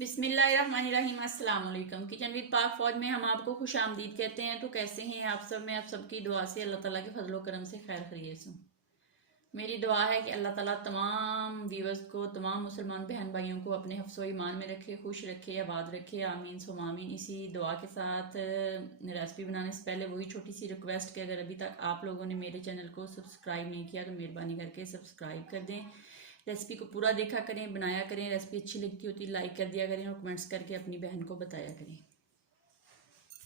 बिस्मिल्लाहिर्रहमानिर्रहीम। अस्सलाम वालेकुम। किचन विद पाक फौज में हम आपको खुश आमदीद कहते हैं। तो कैसे हैं आप सब? मैं आप सबकी दुआ से अल्लाह ताला के फजलो करम से खैर खैरियत हूँ। मेरी दुआ है कि अल्लाह ताला तमाम व्यूअर्स को, तमाम मुसलमान बहन भाइयों को अपने हफ्सो ईमान में रखे, खुश रखे, आबाद रखे। आमीन सुम आमीन। इसी दुआ के साथ रेसिपी बनाने से पहले वही छोटी सी रिक्वेस्ट कि अगर अभी तक आप लोगों ने मेरे चैनल को सब्सक्राइब नहीं किया तो मेहरबानी करके सब्सक्राइब कर दें। रेसिपी को पूरा देखा करें, बनाया करें। रेसिपी अच्छी लगती होती लाइक कर दिया करें और कमेंट्स करके अपनी बहन को बताया करें।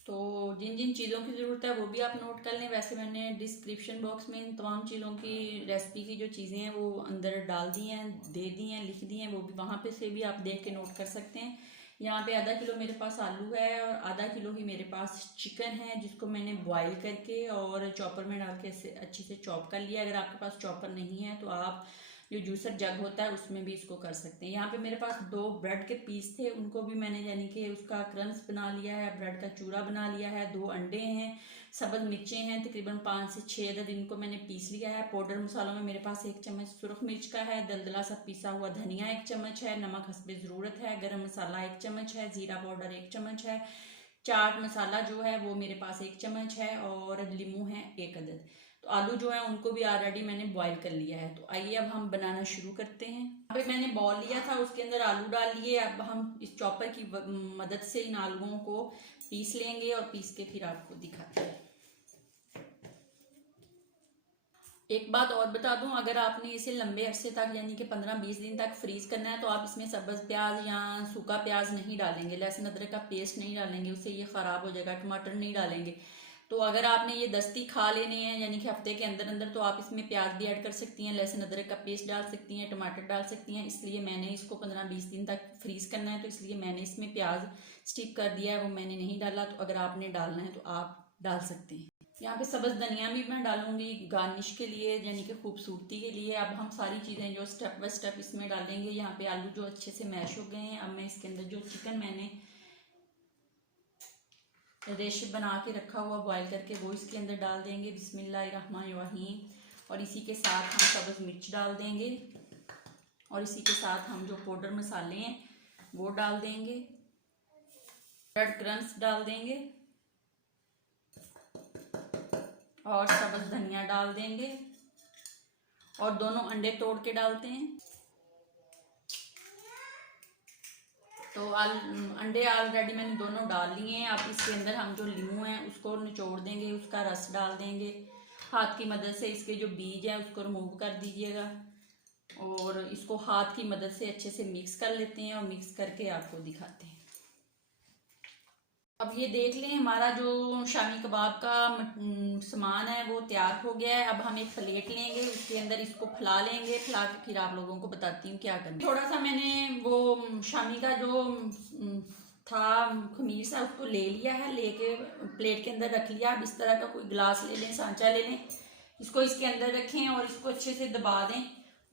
तो जिन जिन चीज़ों की ज़रूरत है वो भी आप नोट कर लें। वैसे मैंने डिस्क्रिप्शन बॉक्स में इन तमाम चीज़ों की, रेसिपी की जो चीज़ें हैं वो अंदर डाल दी हैं, दे दी हैं, लिख दी हैं। वो भी वहाँ पे से भी आप देख के नोट कर सकते हैं। यहाँ पे आधा किलो मेरे पास आलू है और आधा किलो ही मेरे पास चिकन है, जिसको मैंने बॉईल करके और चॉपर में डाल के अच्छे से चॉप कर लिया। अगर आपके पास चॉपर नहीं है तो आप जो जूसर जग होता है उसमें भी इसको कर सकते हैं। यहाँ पे मेरे पास 2 ब्रेड के पीस थे, उनको भी मैंने यानी कि उसका क्रंच बना लिया है, ब्रेड का चूरा बना लिया है। 2 अंडे हैं, सब्ज मिर्चें हैं, तकरीबन 5 से 6 अदद, इनको मैंने पीस लिया है। पाउडर मसालों में मेरे पास 1 चम्मच सुरख मिर्च का है, दलदला सा पीसा हुआ धनिया 1 चम्मच है, नमक हस्बे ज़रूरत है, गरम मसाला 1 चम्मच है, जीरा पाउडर 1 चम्मच है, चाट मसाला जो है वो मेरे पास 1 चम्मच है और लींबू है 1 अदद। तो आलू जो है उनको भी ऑलरेडी मैंने बॉईल कर लिया है। तो आइए अब हम बनाना शुरू करते हैं। यहाँ पे मैंने बॉल लिया था, उसके अंदर आलू डाल लिए। अब हम इस चॉपर की मदद से इन आलूओं को पीस लेंगे और पीस के फिर आपको दिखाते हैं। एक बात और बता दूं, अगर आपने इसे लंबे अरसे तक यानी कि 15-20 दिन तक फ्रीज करना है तो आप इसमें सब्ज प्याज या सूखा प्याज नहीं डालेंगे, लहसुन अदरक का पेस्ट नहीं डालेंगे, उससे ये ख़राब हो जाएगा। टमाटर नहीं डालेंगे। तो अगर आपने ये दस्ती खा लेने हैं यानी कि हफ्ते के अंदर अंदर, तो आप इसमें प्याज भी ऐड कर सकती हैं, लहसुन अदरक का पेस्ट डाल सकती हैं, टमाटर डाल सकती हैं। इसलिए मैंने इसको 15-20 दिन तक फ्रीज करना है तो इसलिए मैंने इसमें प्याज स्टिप कर दिया है, वो मैंने नहीं डाला। तो अगर आपने डालना है तो आप डाल सकते हैं। यहाँ पे सब्ज धनिया भी मैं डालूंगी गार्निश के लिए, यानी कि खूबसूरती के लिए। अब हम सारी चीज़ें जो स्टेप बाय स्टेप इसमें डालेंगे। यहाँ पे आलू जो अच्छे से मैश हो गए हैं, अब मैं इसके अंदर जो चिकन मैंने रेश बना के रखा हुआ बॉईल करके वो इसके अंदर डाल देंगे। बिस्मिल्लाहिर्रहमानिर्रहीम। और इसी के साथ हम सब्ज मिर्च डाल देंगे और इसी के साथ हम जो पाउडर मसाले हैं वो डाल देंगे, ब्रेड क्रम्स डाल देंगे और सब्ज धनिया डाल देंगे और दोनों अंडे तोड़ के डालते हैं। तो अंडे ऑलरेडी मैंने दोनों डाल लिए हैं। अब इसके अंदर हम जो लींबू हैं उसको निचोड़ देंगे, उसका रस डाल देंगे। हाथ की मदद से इसके जो बीज हैं उसको रिमूव कर दीजिएगा और इसको हाथ की मदद से अच्छे से मिक्स कर लेते हैं और मिक्स करके आपको दिखाते हैं। अब ये देख लें, हमारा जो शामी कबाब का सामान है वो तैयार हो गया है। अब हम एक प्लेट लेंगे, उसके अंदर इसको फैला लेंगे। फैला के फिर आप लोगों को बताती हूँ क्या करना। थोड़ा सा मैंने वो शामी का जो था खमीर सा उसको ले लिया है, लेके प्लेट के अंदर रख लिया। अब इस तरह का कोई गिलास ले लें, सांचा ले लें, इसको इसके अंदर रखें और इसको अच्छे से दबा दें।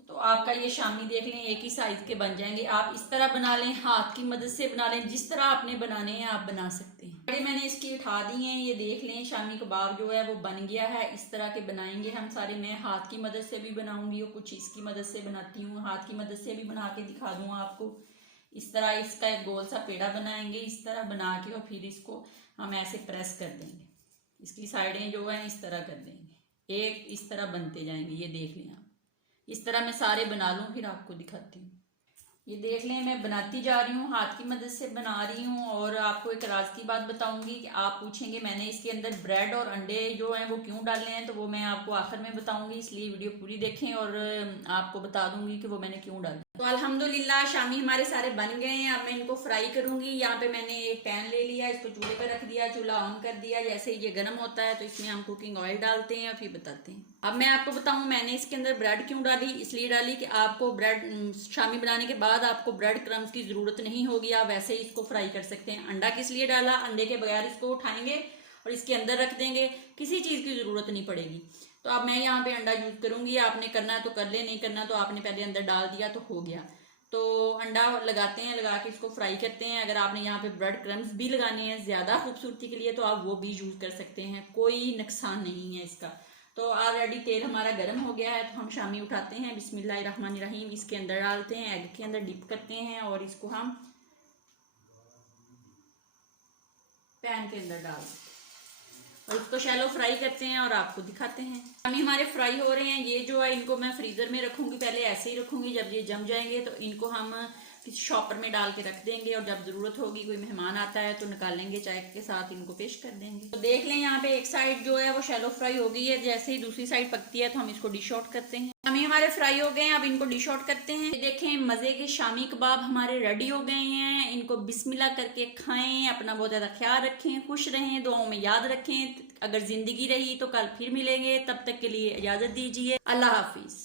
तो आपका ये शामी देख लें एक ही साइज के बन जाएंगे। आप इस तरह बना लें, हाथ की मदद से बना लें, जिस तरह आपने बनाने हैं आप बना सकते हैं। बड़े मैंने इसकी उठा दी हैं, ये देख लें शामी कबाब जो है वो बन गया है। इस तरह के बनाएंगे हम सारे। मैं हाथ की मदद से भी बनाऊंगी और कुछ इसकी मदद से बनाती हूँ। हाथ की मदद से भी बना के दिखा दूँ आपको। इस तरह इसका एक गोल सा पेड़ा बनाएंगे, इस तरह बना के और फिर इसको हम ऐसे प्रेस कर देंगे। इसकी साइडें जो है इस तरह कर देंगे, एक इस तरह बनते जाएंगे। ये देख लें आप, इस तरह मैं सारे बना लूँ फिर आपको दिखाती हूँ। ये देख लें मैं बनाती जा रही हूँ, हाथ की मदद से बना रही हूँ। और आपको एक राज की बात बताऊंगी कि आप पूछेंगे मैंने इसके अंदर ब्रेड और अंडे जो हैं वो क्यों डाले हैं, तो वो मैं आपको आखिर में बताऊंगी। इसलिए वीडियो पूरी देखें और आपको बता दूंगी कि वो मैंने क्यों डाले। तो अल्हम्दुलिल्लाह शामी हमारे सारे बन गए हैं। अब मैं इनको फ्राई करूंगी। यहाँ पे मैंने एक पैन ले लिया, इसको चूल्हे पर रख दिया, चूल्हा ऑन कर दिया। जैसे ही ये गर्म होता है तो इसमें हम कुकिंग ऑयल डालते हैं और फिर बताते हैं। अब मैं आपको बताऊं मैंने इसके अंदर ब्रेड क्यों डाली। इसलिए डाली कि आपको ब्रेड शामी बनाने के बाद आपको ब्रेड क्रम्स की जरूरत नहीं होगी, आप वैसे ही इसको फ्राई कर सकते हैं। अंडा किस लिए डाला, अंडे के बगैर इसको उठाएंगे और इसके अंदर रख देंगे, किसी चीज़ की ज़रूरत नहीं पड़ेगी। तो अब मैं यहाँ पे अंडा यूज़ करूँगी। आपने करना है तो कर ले, नहीं करना तो आपने पहले अंदर डाल दिया तो हो गया। तो अंडा लगाते हैं, लगा के इसको फ्राई करते हैं। अगर आपने यहाँ पे ब्रेड क्रम्स भी लगाने हैं ज़्यादा खूबसूरती के लिए तो आप वो भी यूज़ कर सकते हैं, कोई नुकसान नहीं है इसका। तो ऑलरेडी तेल हमारा गर्म हो गया है, तो हम शामी उठाते हैं। बिस्मिल्लाहिर्रहमानिर्रहीम। इसके अंदर डालते हैं, एग के अंदर डिप करते हैं और इसको हम पैन के अंदर डाल और इसको शैलो फ्राई करते हैं और आपको दिखाते हैं। शामी हमारे फ्राई हो रहे हैं। ये जो है इनको मैं फ्रीजर में रखूंगी, पहले ऐसे ही रखूंगी, जब ये जम जाएंगे तो इनको हम किसी शॉपर में डाल के रख देंगे और जब जरूरत होगी, कोई मेहमान आता है तो निकालेंगे, चाय के साथ इनको पेश कर देंगे। तो देख लें यहाँ पे एक साइड जो है वो शैलो फ्राई हो गई है, जैसे ही दूसरी साइड पकती है तो हम इसको डिश आउट करते हैं। शामी हमारे फ्राई हो गए हैं, अब इनको डिश आउट करते हैं। देखें मजे के शामी कबाब हमारे रेडी हो गए हैं। इनको बिस्मिल्लाह करके खाएं, अपना बहुत ज्यादा ख्याल रखें, खुश रहें, दुआओं में याद रखें। अगर जिंदगी रही तो कल फिर मिलेंगे, तब तक के लिए इजाजत दीजिए। अल्लाह हाफिज।